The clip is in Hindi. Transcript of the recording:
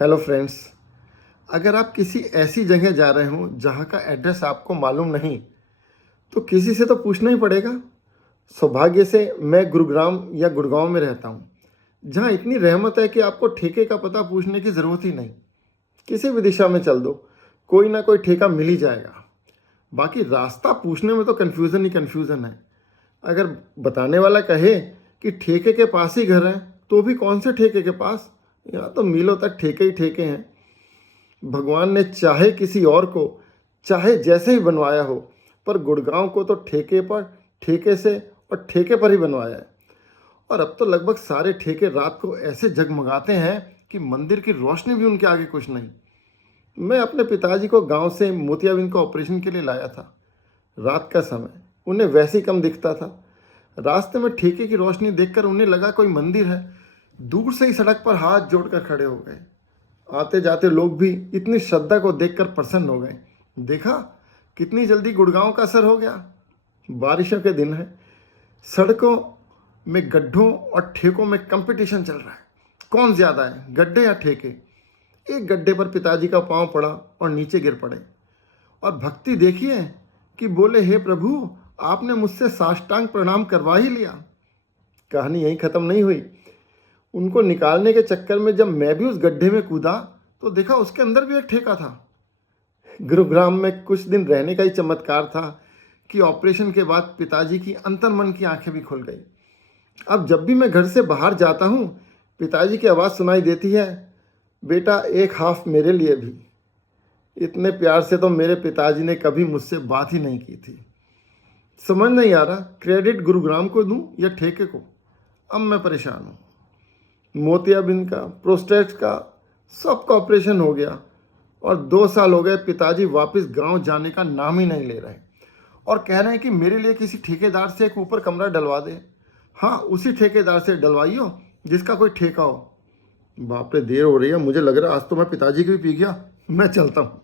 Hello friends. अगर आप किसी ऐसी जगह जा रहे हो जहाँ का एड्रेस आपको मालूम नहीं, तो किसी से तो पूछना ही पड़ेगा। सौभाग्य से मैं गुरुग्राम या गुड़गांव में रहता हूँ, जहाँ इतनी रहमत है कि आपको ठेके का पता पूछने की ज़रूरत ही नहीं। किसी भी दिशा में चल दो, कोई ना कोई ठेका मिल ही जाएगा। बाकी रास्ता पूछने में तो कन्फ्यूज़न ही कन्फ्यूज़न है। अगर बताने वाला कहे कि ठेके के पास ही घर है, तो भी कौन से ठेके के पास? यहाँ तो मीलों तक ठेके ही ठेके हैं। भगवान ने चाहे किसी और को चाहे जैसे ही बनवाया हो, पर गुड़गांव को तो ठेके पर, ठेके से और ठेके पर ही बनवाया है। और अब तो लगभग सारे ठेके रात को ऐसे जगमगाते हैं कि मंदिर की रोशनी भी उनके आगे कुछ नहीं। मैं अपने पिताजी को गांव से मोतियाबिंद को ऑपरेशन के लिए लाया था। रात का समय उन्हें वैसे ही कम दिखता था। रास्ते में ठेके की रोशनी देखकर उन्हें लगा कोई मंदिर है। दूर से ही सड़क पर हाथ जोड़कर खड़े हो गए। आते जाते लोग भी इतनी श्रद्धा को देखकर प्रसन्न हो गए। देखा कितनी जल्दी गुड़गांव का असर हो गया। बारिशों के दिन है, सड़कों में गड्ढों और ठेकों में कंपटीशन चल रहा है। कौन ज्यादा है, गड्ढे या ठेके? एक गड्ढे पर पिताजी का पांव पड़ा और नीचे गिर पड़े। और भक्ति देखिए कि बोले, हे प्रभु, आपने मुझसे साष्टांग प्रणाम करवा ही लिया। कहानी यहीं खत्म नहीं हुई। उनको निकालने के चक्कर में जब मैं भी उस गड्ढे में कूदा, तो देखा उसके अंदर भी एक ठेका था। गुरुग्राम में कुछ दिन रहने का ही चमत्कार था कि ऑपरेशन के बाद पिताजी की अंतर्मन की आंखें भी खुल गई। अब जब भी मैं घर से बाहर जाता हूँ, पिताजी की आवाज़ सुनाई देती है, बेटा एक हाफ मेरे लिए भी। इतने प्यार से तो मेरे पिताजी ने कभी मुझसे बात ही नहीं की थी। समझ नहीं आ रहा क्रेडिट गुरुग्राम को दूं या ठेके को। अब मैं परेशान हूँ। मोतियाबिंद का, प्रोस्टेट का, सबका ऑपरेशन हो गया और 2 साल हो गए पिताजी वापस गांव जाने का नाम ही नहीं ले रहे और कह रहे हैं कि मेरे लिए किसी ठेकेदार से एक ऊपर कमरा डलवा दे। हाँ, उसी ठेकेदार से डलवाइयो जिसका कोई ठेका हो। बाप रे, देर हो रही है, मुझे लग रहा है आज तो मैं पिताजी की भी पी गया। मैं चलता हूँ।